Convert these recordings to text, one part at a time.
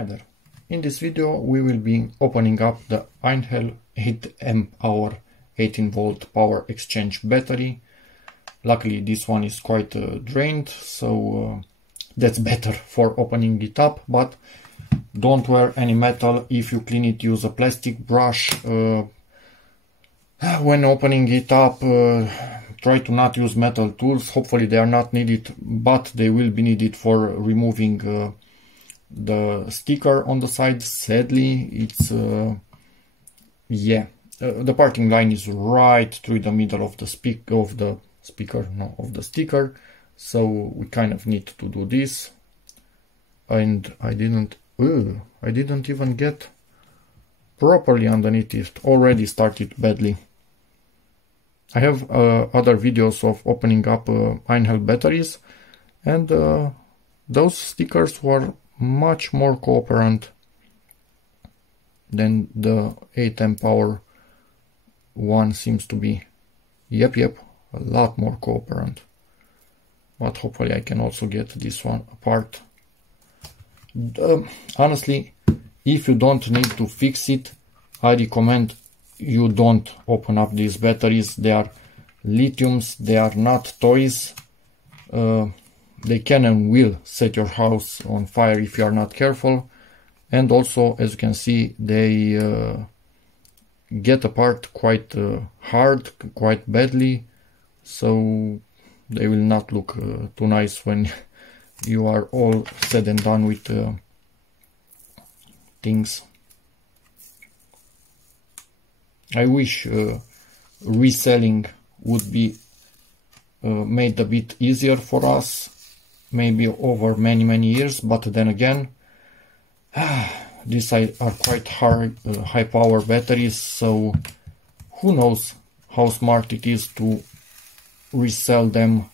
Hi there. In this video we will be opening up the Einhell 8 amp hour 18 volt power exchange battery. Luckily this one is quite drained, so that's better for opening it up, but don't wear any metal. If you clean it, use a plastic brush. When opening it up, try to not use metal tools. Hopefully they are not needed, but they will be needed for removing the sticker on the side. Sadly, it's the parting line is right through the middle of the sticker, so we kind of need to do this. And I didn't even get properly underneath it. Already started badly. I have other videos of opening up Einhell batteries, and those stickers were much more cooperant than the 8 amp hour one seems to be. Yep, a lot more cooperant. But hopefully I can also get this one apart. Honestly, if you don't need to fix it, I recommend you don't open up these batteries. They are lithiums, they are not toys. They can and will set your house on fire if you are not careful. And also, as you can see, they get apart quite hard, quite badly, so they will not look too nice when you are all said and done with things. I wish reselling would be made a bit easier for us, maybe over many years, but then again, these are quite high power batteries, so who knows how smart it is to resell them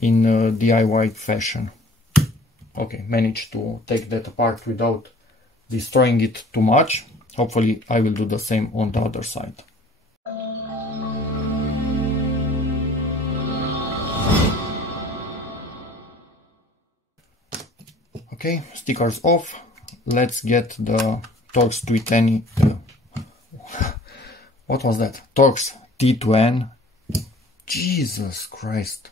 in a DIY fashion. Okay, managed to take that apart without destroying it too much. Hopefully I will do the same on the other side. Okay, stickers off. Let's get the Torx T10. What was that? Torx T10. Jesus Christ.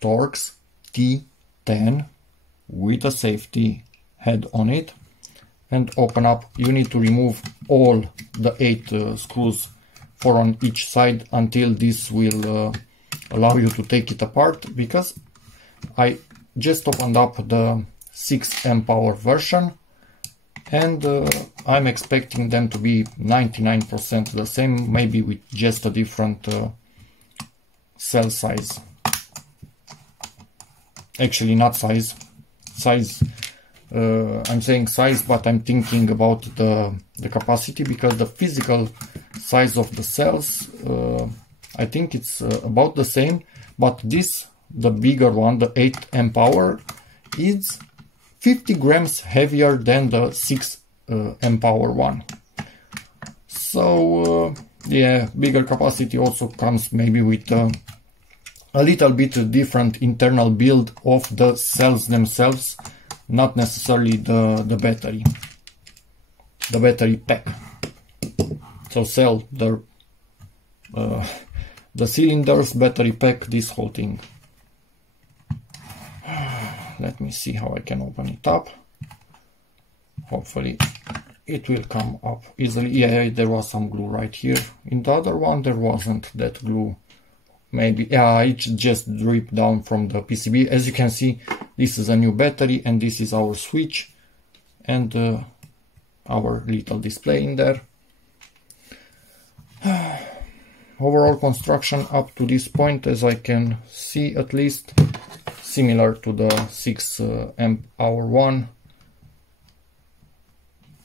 Torx T10 with a safety head on it, and open up. You need to remove all the 8 screws, 4 on each side, until this will allow you to take it apart, because I just opened up the 6 amp hour version, and I'm expecting them to be 99% the same, maybe with just a different cell size. Actually, not size. I'm saying size, but I'm thinking about the capacity, because the physical size of the cells, I think it's about the same, but this, the bigger one, the 8 amp hour, is 50 grams heavier than the 6 amp hour one. So yeah, bigger capacity also comes maybe with a little bit different internal build of the cells themselves, not necessarily the battery pack. So cell, the cylinders, battery pack, this whole thing. Let me see how I can open it up. Hopefully it will come up easily. Yeah, there was some glue right here. In the other one there wasn't that glue. Maybe, yeah, it just dripped down from the PCB. As you can see, this is a new battery, and this is our switch and our little display in there. Overall construction up to this point, as I can see, at least similar to the 6 amp hour one.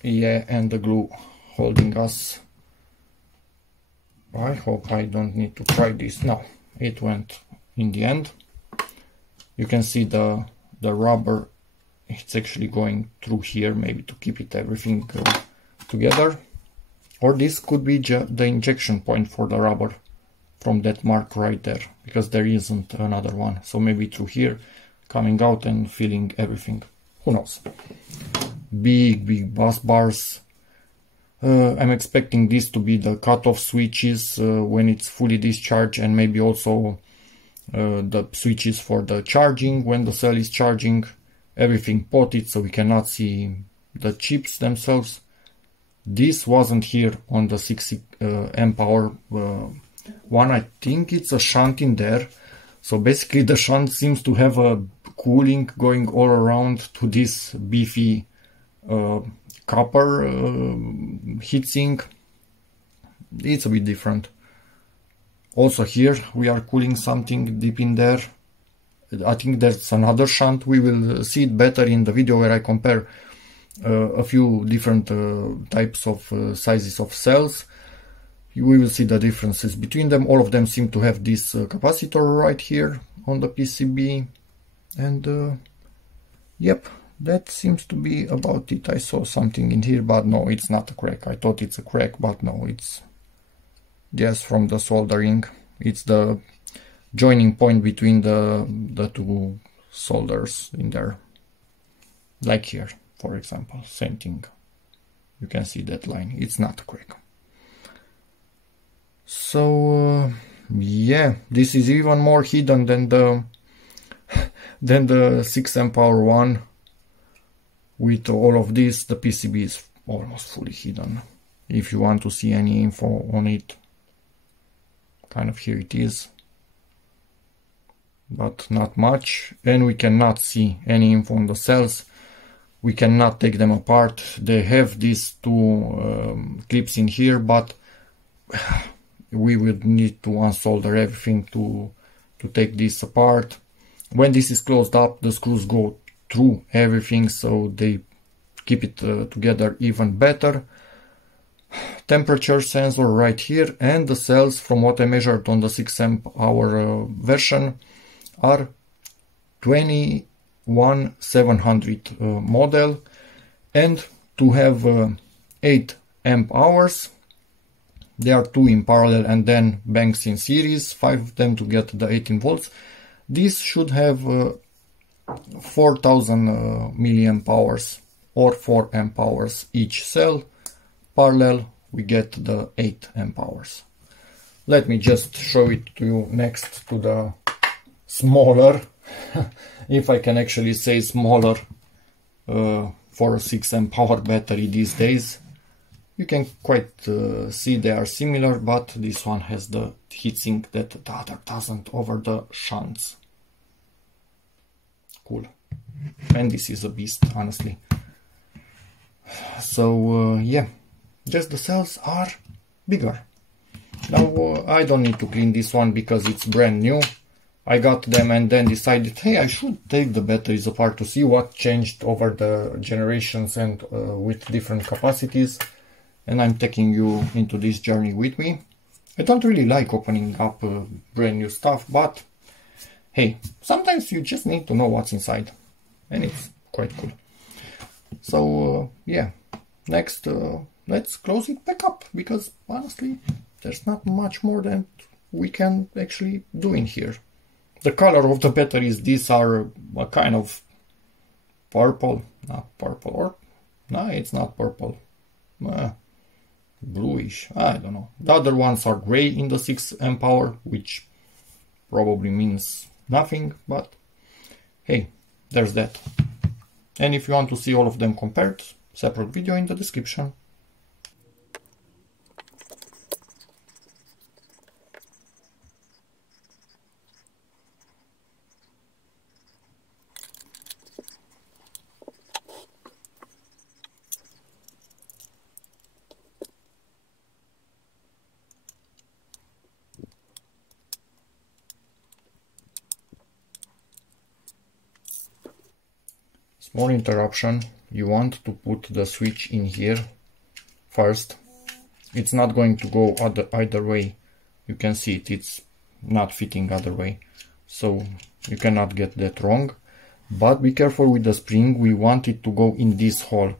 Yeah, and the glue holding us. I hope I don't need to try this. No, it went in the end. You can see the rubber, it's actually going through here, maybe to keep it everything together. Or this could be the injection point for the rubber from that mark right there, because there isn't another one. So maybe through here, coming out and filling everything. Who knows? big bus bars. I'm expecting this to be the cutoff switches when it's fully discharged, and maybe also the switches for the charging when the cell is charging. Everything potted, so we cannot see the chips themselves. This wasn't here on the 6 amp hour one. I think it's a shunt in there. So basically the shunt seems to have a cooling going all around to this beefy copper heatsink. It's a bit different. Also here we are cooling something deep in there. I think there's another shunt. We will see it better in the video where I compare a few different types of sizes of cells. We will see the differences between them. All of them seem to have this capacitor right here on the PCB. And yep, that seems to be about it. I saw something in here, but no, it's not a crack. I thought it's a crack, but no, it's just from the soldering. It's the joining point between the two solders in there. Like here, for example, same thing. You can see that line. It's not a crack. So yeah, this is even more hidden than the 6 amp hour one. With all of this, the PCB is almost fully hidden. If you want to see any info on it, kind of here it is, but not much. And we cannot see any info on the cells. We cannot take them apart. They have these two clips in here, but we would need to unsolder everything to take this apart. When this is closed up, the screws go through everything, so they keep it together even better. Temperature sensor right here, and the cells, from what I measured on the 6 amp hour version, are 21700 model, and to have 8 amp hours, there are 2 in parallel and then banks in series, 5 of them to get the 18 volts. This should have 4000 milliamp hours or 4 amp hours each cell. Parallel we get the 8 amp hours. Let me just show it to you next to the smaller, if I can actually say smaller, for a 6 amp hour battery these days. You can quite see they are similar, but this one has the heatsink that the other doesn't over the shunts. Cool. And this is a beast, honestly. So yeah, just the cells are bigger. Now I don't need to clean this one because it's brand new. I got them and then decided, hey, I should take the batteries apart to see what changed over the generations and with different capacities. And I'm taking you into this journey with me. I don't really like opening up brand new stuff, but hey, sometimes you just need to know what's inside, and it's quite cool. So yeah, next let's close it back up, because honestly there's not much more that we can actually do in here. The color of the batteries, these are a kind of purple, not purple, or no, it's not purple, bluish, I don't know. The other ones are gray in the 6 amp hour, which probably means nothing, but hey, there's that. And if you want to see all of them compared, separate video in the description. Small interruption. You want to put the switch in here first. It's not going to go either way. You can see it, it's not fitting other way, so you cannot get that wrong. But be careful with the spring. We want it to go in this hole,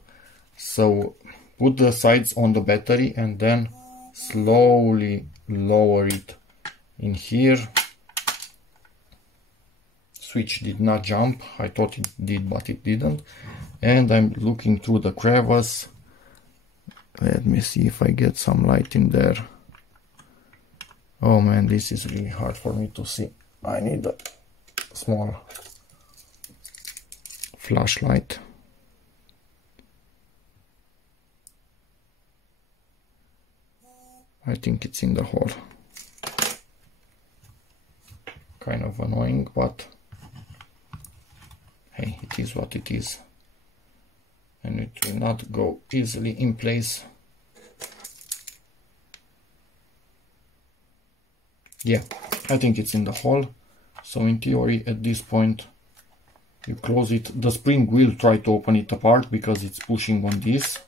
so put the sides on the battery and then slowly lower it in here. switch did not jump. I thought it did, but it didn't. And I'm looking through the crevice. Let me see if I get some light in there. Oh man, this is really hard for me to see. I need a small flashlight. I think it's in the hole. Kind of annoying, but hey, it is what it is. And it will not go easily in place. Yeah, I think it's in the hole. So in theory, at this point, you close it. The spring will try to open it apart because it's pushing on this.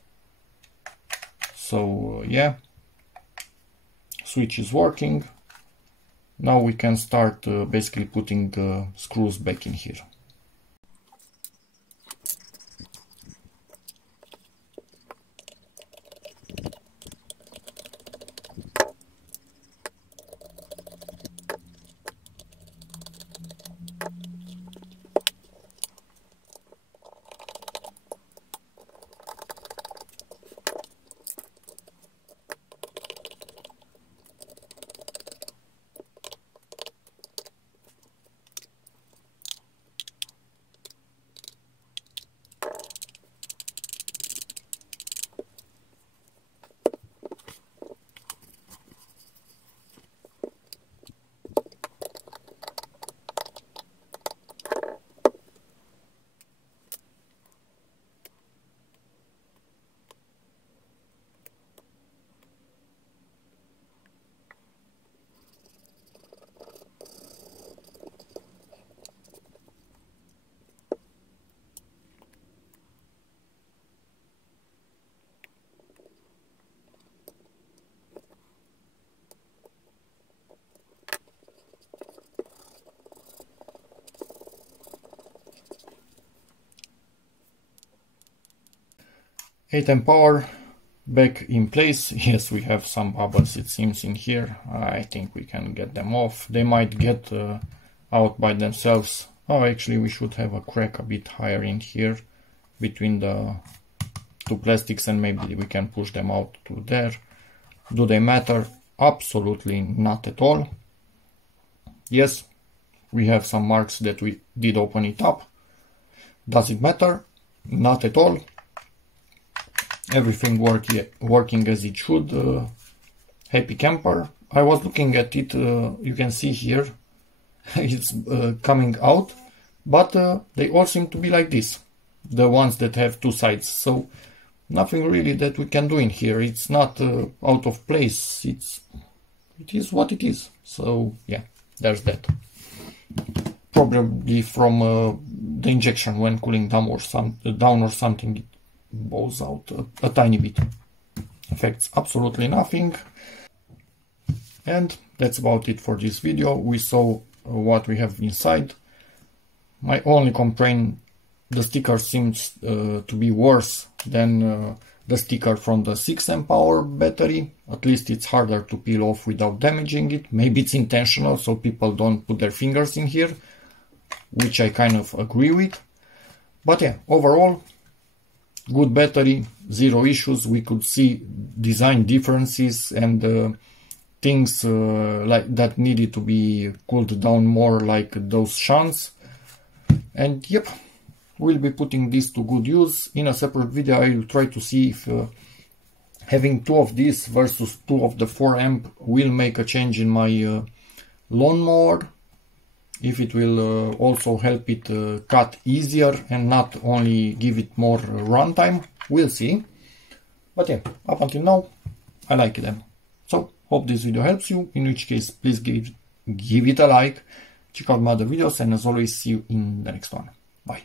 So yeah, switch is working. Now we can start basically putting the screws back in here. Eight amp power back in place. Yes, we have some bubbles, it seems, in here. I think we can get them off. They might get out by themselves. Oh, actually we should have a crack a bit higher in here between the two plastics, and maybe we can push them out to there. Do they matter? Absolutely not at all. Yes, we have some marks that we did open it up. Does it matter? Not at all. Everything working as it should. Happy camper. I was looking at it, you can see here it's coming out, but they all seem to be like this, the ones that have two sides. So nothing really that we can do in here. It's not out of place. It is what it is. So yeah, there's that. Probably from the injection when cooling down or something, it bows out a tiny bit. Affects absolutely nothing. And that's about it for this video. We saw what we have inside. My only complaint, the sticker seems to be worse than the sticker from the 6 amp hour battery. At least it's harder to peel off without damaging it. Maybe it's intentional so people don't put their fingers in here, which I kind of agree with. But yeah, overall, good battery, zero issues. We could see design differences and things like that needed to be cooled down more, like those shunts. And yep, we'll be putting this to good use. In a separate video I will try to see if having two of these versus two of the 4 amp will make a change in my lawnmower. If it will also help it cut easier and not only give it more runtime, we'll see. But yeah, up until now, I like them. So, hope this video helps you, in which case, please give it a like, check out my other videos, and as always, see you in the next one. Bye.